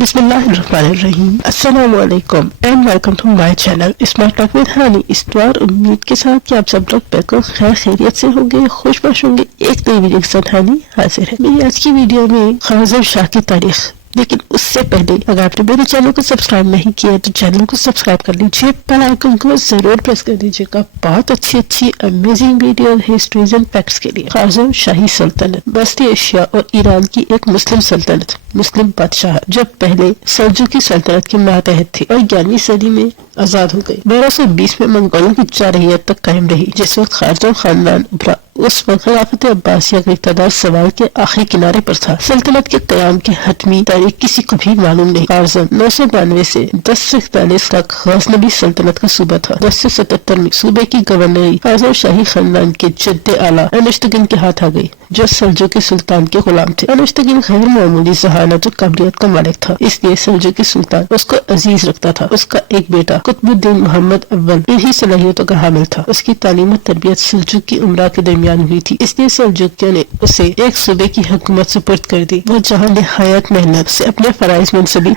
बिस्मिल्लाहिर्रहमानिर्रहीम। अस्सलाम वालेकुम and welcome to my channel smart talk with Hani. इस बार उम्मीद के साथ कि आप सब लोग बिल्कुल खैर खैरियत से होंगे, खुशबाश होंगे। एक नई वीडियो के साथ हानी हाजिर है। मेरी आज की वीडियो में ख्वाजा शाह की तारीख, लेकिन उससे पहले अगर आपने मेरे चैनल को सब्सक्राइब नहीं किया तो चैनल को सब्सक्राइब कर लीजिए, बेल आइकन को जरूर प्रेस कर दीजिएगा। बहुत अच्छी amazing video histories and facts के लिए। ख्वाजा शाही सल्तनत वस्ती एशिया और ईरान की एक मुस्लिम सल्तनत, मुस्लिम बादशाह जो पहले सल्जुकी सल्तनत के मातहत थी और 11वीं सदी में आजाद हो गई। 1220 में मंगोलों की जारहियत तक कायम रही। जिस वक्त ख्वाजा खानदान उभरा उस वक्त खिलाफत अब्बासिया का इक़्तिदार सवाल के आखिरी किनारे पर था। सल्तनत के क़याम की हतमी तारीख किसी को भी मालूम नहीं। ख़ारज़म 992 से 1041 तक गज़नवी सल्तनत का सूबा था। 1077 में सूबे की गवर्नरी ख्वाजा शाही खानदान के जद्दे आला अनश्तगिन के हाथ आ गई, जो सल्जुकी सुल्तान के गुलाम थे। अनश्तगिन गैर मामूली ज़हानत और काबिलियत का मालिक था, इसलिए सल्जुकी सुल्तान उसको अजीज रखता था। उसका एक बेटा कुतुबुद्दीन मोहम्मद अव्वल इन्हीं सलाहियतों का हामिल था। उसकी तालीम और तरबियत सल्जुकी उमरा के दरमियान हुई थी, इसलिए सल्जुकियों ने उसे एक सूबे की हुकूमत सुपुर्द कर दी। वो जहाँ निहायत मेहनत से अपने फराइज मनसबी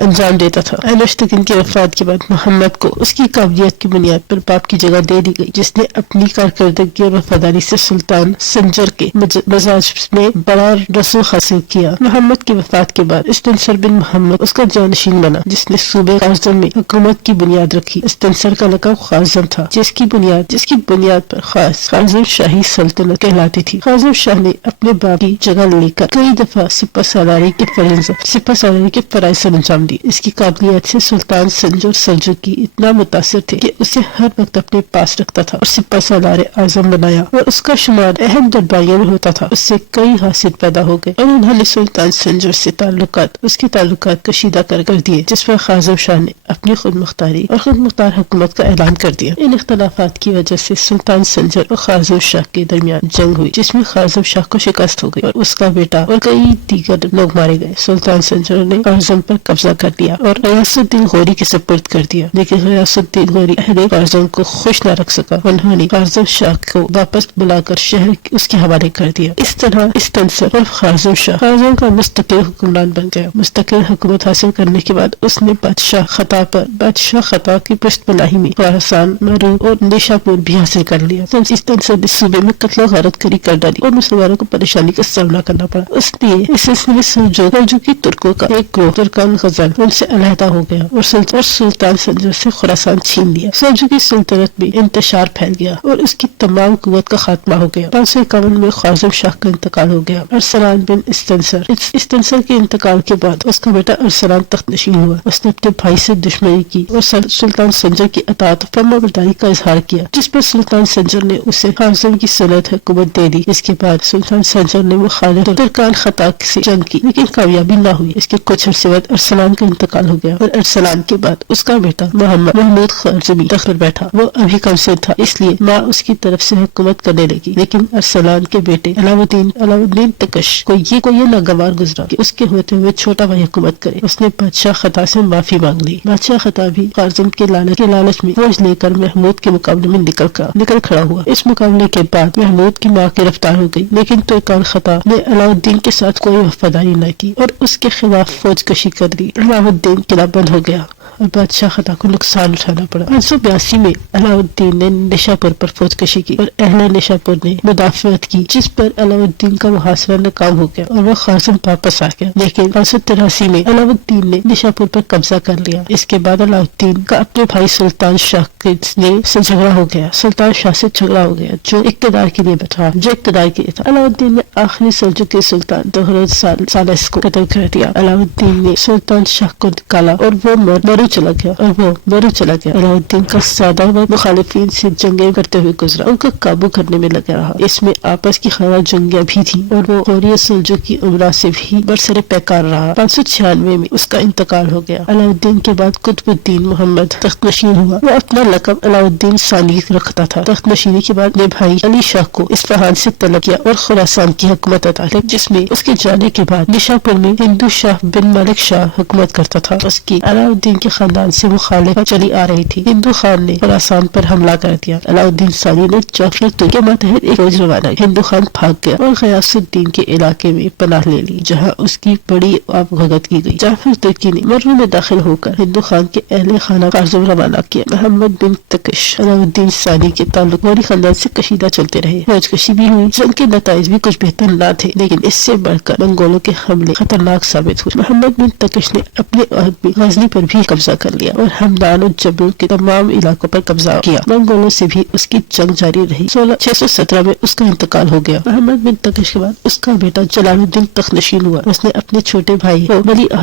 अंजाम देता था। अनश्तगिन की वफात के बाद मोहम्मद को उसकी काबिलियत की बुनियाद पर बाप की जगह दे दी गई, जिसने अपनी कारकर्दगी और वफादारी से सुल्तान संजर के मजाज में बड़ा रसूख हासिल किया। मोहम्मद की वफात के बाद इस्तंसर बिन मोहम्मद उसका जानशीन बना, जिसने सूबे ख्वाज़म में हुकूमत की बुनियाद रखी। इस्तंसर का लक़ब ख्वाज़म था, जिसकी बुनियाद पर ख्वाज़म शाही सल्तनत कहलाती थी। ख्वाज़म शाह ने अपने बाप की जगह लेकर कई दफा सिपह सालारी के फराइज़ से अंजाम दी। इसकी काबिलियत से सुल्तान संजर सल्जुकी इतना मुतासिर थे कि उसे हर वक्त अपने पास रखता था और सिपह सालार आज़म बनाया और उसका शुमार अहम दरबारियों में होता था। उससे कई हासिल पैदा हो गए और उन्होंने सुल्तान संजर से उसके ताल्लुकात कशीदा कर दिए, जिस पर ख्वाज़म शाह ने अपनी खुद मुख्तारी और खुद मुख्तार हुकूमत का ऐलान कर दिया। इन इख्तलाफात की वजह से सुल्तान संजर और ख्वाज़म शाह के दरमियान जंग हुई, जिसमें ख्वाज़म शाह को शिकस्त हो गई और उसका बेटा और कई दीगर लोग मारे गए। सुल्तान संजर ने ख्वाज़म पर कब्जा कर लिया और गयासुद्दीन गौरी के सुपुर्द कर दिया, लेकिन गयासुद्दीन गौरी अहले ख्वाज़म को खुश न रख सका। उन्होंने ख्वाज़म शाह को वापस बुलाकर शहर उसके हवाले कर दिया। इस तरह इस्तंसर और ख्वाज़म शाह ख्वाज़म का मुस्तकिल हुक्मरान बन गया। मुस्तकिल हुकूमत हासिल करने के बाद उसने बादशाह खता की पुश्तपनाही में खुरासान, मरूर और निशापुर भी हासिल कर लिया। इस्तंसर ने सूबे में कत्ल गारत करी कर डाली और मुसलमानों को परेशानी का सामना करना पड़ा। इसलिए इस सिलसिले में सल्जुकी तुर्कों का एक ग्रोह तुर्कान गजल उनसे अलहदा हो गया और सुल्तान संजर से खुरासान छीन लिया। सल्जुकी सल्तनत में इंतशार फैल गया और उसकी तमाम कुव्वत का खात्मा हो गया। 551 में ख्वाज़म शाह का इंतकाल हो गया। अरसलान बिन इस्तंसर के इंतकाल के बाद उसका बेटा अरसलान तख्त नशीन हुआ। उसने अपने भाई से दुश्मनी की और सुल्तान संजर की अताअत फर्माबरदारी का इजहार किया, जिस पर सुल्तान संजर ने उसे ख्वाज़म की सनत हुकूमत दे दी। इसके बाद सुल्तान संजर ने मुखालिफ तुर्कान खता से जंग की, लेकिन कामयाबी न हुई। इसके कुछ अरसे बाद अरसलान का इंतकाल हो गया और अरसलान के बाद उसका बेटा महमूद ख़ारज़मी तख्त पर बैठा। वो अभी कमसिन था, इसलिए माँ उसकी तरफ से हुकूमत करने लगी, लेकिन अरसलान के बेटे अलाउद्दीन तकश को ये नागवार गुजरा कि उसके होते हुए छोटा भाई हुकूमत करे। उसने बादशाह खता से माफी मांग ली। बादशाह खता भी ख्वाज़म के लालच में फौज लेकर महमूद के मुकाबले में निकल खड़ा हुआ। इस मुकाबले के बाद महमूद की माँ गिरफ्तार हो गई, लेकिन तुर्कान खता ने अलाउद्दीन के साथ कोई वफादारी न की और उसके खिलाफ फौज कशी कर दी। अलाउद्दीन किला बंद हो गया और बादशाह खता को नुकसान उठाना पड़ा। 582 में अलाउद्दीन ने निशापुर पर फौज कशी की और अहले निशापुर ने मुदाफ़अत की, जिस पर अलाउद्दीन का मुहासरा नाकाम हो गया और वह ख़ाज़म वापस आ गया। लेकिन 583 में अलाउद्दीन ने निशापुर पर कब्जा कर लिया। इसके बाद अलाउद्दीन का अपने भाई सुल्तान शाह से झगड़ा हो गया, जो इक़्तिदार के लिए था। अलाउद्दीन ने आखिरी सल्जुकी सुल्तान दोहराद सालिस को कत्ल कर दिया। अलाउद्दीन ने सुल्तान शाह को निकाला और वो मरू चला गया। अलाउद्दीन का सादा व मुखालिफिन से जंगें करते हुए गुजरा, उनको काबू करने में लगा रहा। इसमें आपस की खराब जंगियां भी थी और वो गौरिया सल्जुकी उमरा से भी बरसरे पैकार रहा। 596 में उसका इंतकाल हो गया। अलाउद्दीन के बाद कुतुबुद्दीन मोहम्मद तख्त नशीन हुआ। वो अपना लक़ब अलाउद्दीन सानी रखता था। तख्त नशीनी के बाद ने भाई अली शाह को इस्फहान से तलब किया और खुरासान की हुकूमत अता की, जिसमें उसके जाने के बाद निशापुर में हिंदू शाह बिन मलिक शाह हुकूमत करता था। उसकी अलाउद्दीन के خاندان سے مخالفت چلی آ رہی تھی۔ ہندو خان نے خراسان پر حملہ کر دیا۔ علاؤالدین ثانی نے جعفر ترکی کے ماتحت ایک فوج روانہ کی۔ ہندو خان بھاگ گیا اور غیاث الدین کے علاقے میں پناہ لے لی، جہاں اس کی بڑی آب بھگت کی گئی۔ جعفر ترکی نے مرو میں داخل ہو کر ہندو خان کے اہل خانہ کارزم روانہ کیا۔ محمد بن تکش علاؤالدین ثانی کے تعلق غوری خاندان سے کشیدہ چلتے رہے۔ فوج کشی بھی ہوئی، جنگ کے نتائج بھی کچھ بہتر نہ تھے، لیکن اس سے بڑھ کر منگولوں کے حملے خطرناک ثابت ہوئے۔ محمد بن تکش نے اپنے عہد میں غزنی پر بھی قبضہ کر لیا اور ہمدان و جبل کے تمام علاقوں پر قبضہ کیا۔ منگولوں سے بھی اس کی جنگ جاری رہی۔ 617 میں اس کا انتقال ہو گیا۔ محمد بن تکش کے بعد اس کا بیٹا جلال الدین تخت نشین ہوا۔ اس نے اپنے چھوٹے بھائی کو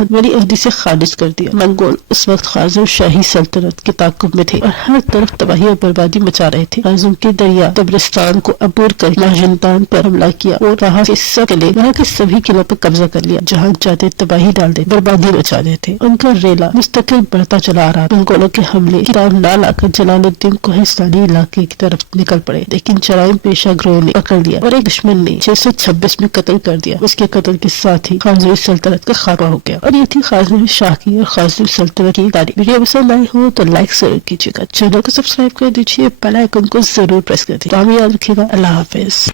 ولی عہدی سے خارج کر دیا۔ منگول اس وقت خارزم شاہی سلطنت کے تعاقب میں تھے اور ہر طرف تباہی اور بربادی مچا رہے تھے۔ خارزم کے دریا تبرستان کو عبور کر ماجنتان پر حملہ کیا اور وہاں کے سبھی قلعوں پر قبضہ کر لیا۔ جہاں جاتے تباہی ڈال دیتے، بربادی مچا دیتے۔ ان کا ریلا مستقل بڑھتا چلا آ رہا۔ منگولوں کے حملے کی تاب نہ لا کر جلال الدین کوہستانی علاقے کی طرف نکل پڑے، لیکن جرائم پیشہ گروہ نے پکڑ لیا اور ایک دشمن نے 626 میں قتل کر دیا۔ اس کے قتل کے ساتھ ہی خارزمی سلطنت کا خاتمہ ہو گیا۔ اور یہ تھی خارزمی شاہ کی اور خارزمی سلطنت کی تاریخ۔ ویڈیو پسند آئی ہو تو لائک ضرور کیجیے گا، چینل کو سبسکرائب کر دیجیے، بیل آئیکن کو ضرور پریس کر دیجیے۔ یاد رکھیے گا۔ اللہ حافظ۔